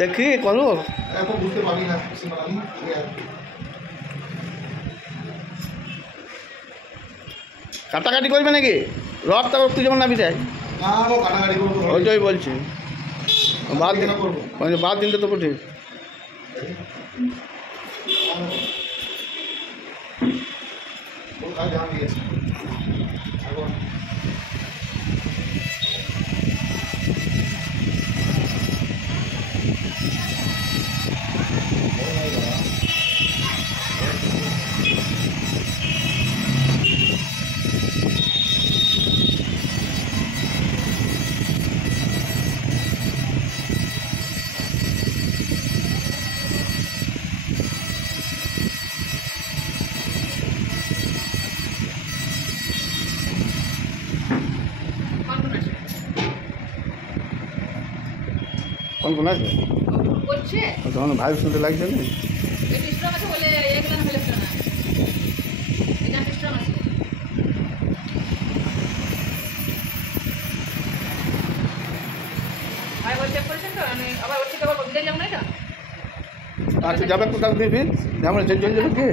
দেখি করো এখন বুঝতে পারি না কাটাকাটি করবে নাকি রথ তারপর তুই যেমন নাবি যায় কাটাকাটি করবো ওইটাই বলছি বাদ দিন তো ঠিক কোন কোন আছে তখন ভাই শুনতে লাগছে না আচ্ছা যাবে কোথাও দিবি আমরা চলে যাবে কে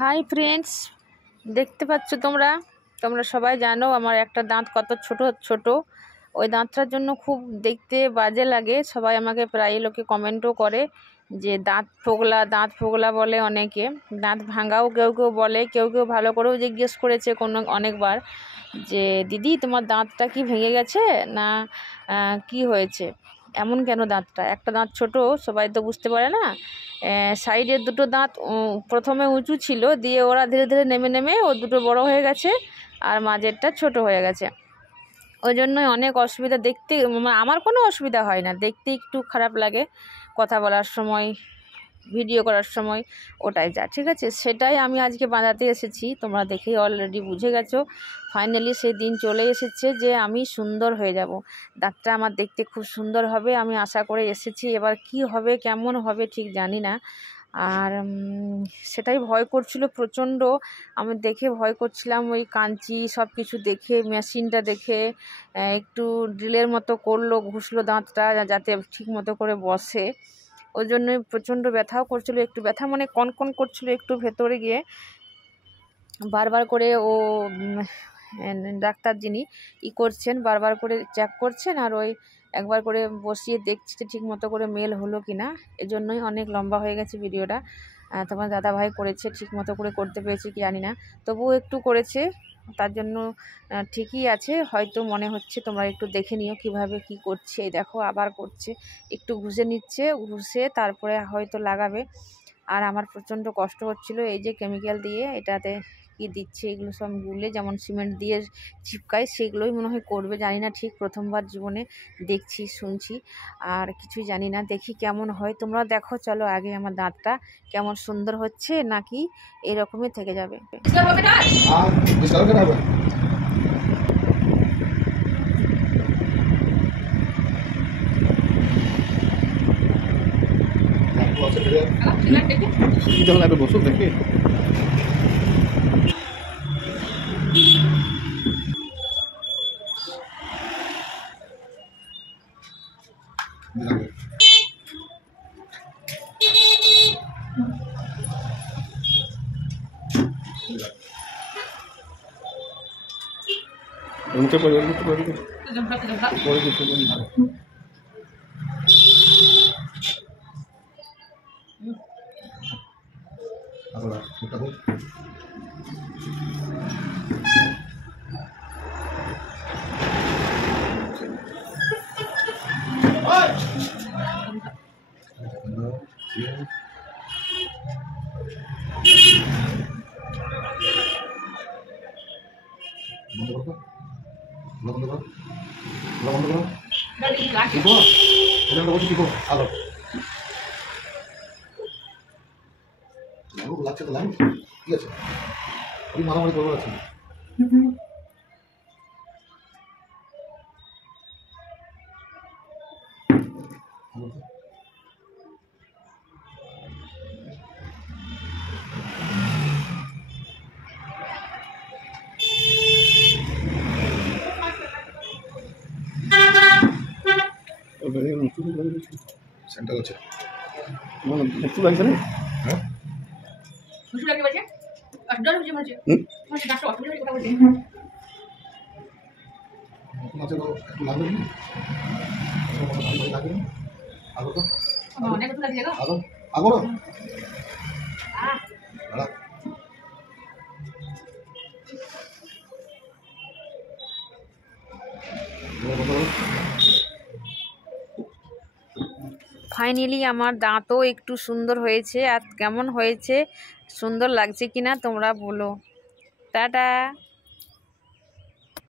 হাই ফ্রেন্ডস, দেখতে পাচ্ছ তোমরা সবাই জানো আমার একটা দাঁত কত ছোট ছোট। ওই দাঁতটার জন্য খুব দেখতে বাজে লাগে। সবাই আমাকে প্রায় লোকে কমেন্টও করে যে দাঁত ফোগলা বলে, অনেকে দাঁত ভাঙাও কেউ কেউ বলে, কেউ কেউ ভালো করেও জিজ্ঞেস করেছে অনেকবার যে দিদি তোমার দাঁতটা কি ভেঙে গেছে না কি হয়েছে, এমন কেন দাঁতটা? একটা দাঁত ছোট, সবাই তো বুঝতে পারে না। সাইডের দুটো দাঁত প্রথমে উঁচু ছিল, দিয়ে ওরা ধীরে ধীরে নেমে নেমে ও দুটো বড় হয়ে গেছে আর মাঝেরটা ছোট হয়ে গেছে। ওই জন্যই অনেক অসুবিধা দেখতে, আমার কোনো অসুবিধা হয় না, দেখতে একটু খারাপ লাগে কথা বলার সময়, ভিডিও করার সময়, ওটাই যা। ঠিক আছে, সেটাই আমি আজকে বাঁধাতে এসেছি। তোমরা দেখেই অলরেডি বুঝে গেছো। ফাইনালি সেই দিন চলে এসেছে যে আমি সুন্দর হয়ে যাব, দাঁতটা আমার দেখতে খুব সুন্দর হবে, আমি আশা করে এসেছি। এবার কি হবে কেমন হবে ঠিক জানি না, আর সেটাই ভয় করছিল প্রচণ্ড। আমি দেখে ভয় করছিলাম, ওই কাঞ্চি সব কিছু দেখে, মেশিনটা দেখে একটু ড্রিলের মতো করলো, ঘুষলো দাঁতটা যাতে ঠিক মতো করে বসে। ওই জন্যই প্রচণ্ড ব্যথাও করছিল, একটু ব্যথা মানে কনকন করছিল একটু ভেতরে গিয়ে। বারবার করে ও ডাক্তার যিনি করছেন বারবার করে চেক করছেন, আর ওই একবার করে বসিয়ে দেখছে ঠিক মতো করে মেল হলো কি না। এজন্যই অনেক লম্বা হয়ে গেছে ভিডিওটা। তোমার দাদাভাই করেছে, ঠিক মতো করে করতে পেরেছে কি জানি না, তবুও একটু করেছে, তার জন্য ঠিকই আছে হয়তো মনে হচ্ছে। তোমরা একটু দেখে নিও কিভাবে কি করছে। এই দেখো আবার করছে, একটু ঘষে নিচ্ছে, ঘষে তারপরে হয়তো লাগাবে। আর আমার প্রচণ্ড কষ্ট হচ্ছিল, এই যে কেমিক্যাল দিয়ে এটাতে কি দিচ্ছে, এগুলো সব গুলে যেমন সিমেন্ট দিয়ে চিপকায় সেগুলোই মনে হয় করবে, জানি না ঠিক, প্রথমবার জীবনে দেখছি শুনছি আর কিছুই জানি না। দেখি কেমন হয়, তোমরা দেখো। চলো আগে আমার দাঁতটা কেমন সুন্দর হচ্ছে নাকি এরকমই থেকে যাবে। বসো দেখি মুখে পড়ে কিছু লাগছে তো লাইন ঠিক আছে, ওই মারামারি করবো আছে। সেন্টার আছে। একটু লাগছে না? হ্যাঁ নতুন আছে তো একটু লাগবে না? লাগবে না? আগো তো আগো আগো না দাঁড়া। ফাইনালি আমার দাঁতও একটু সুন্দর হয়েছে। আর কেমন হয়েছে, সুন্দর লাগছে কিনা তোমরা বলো। টাটা।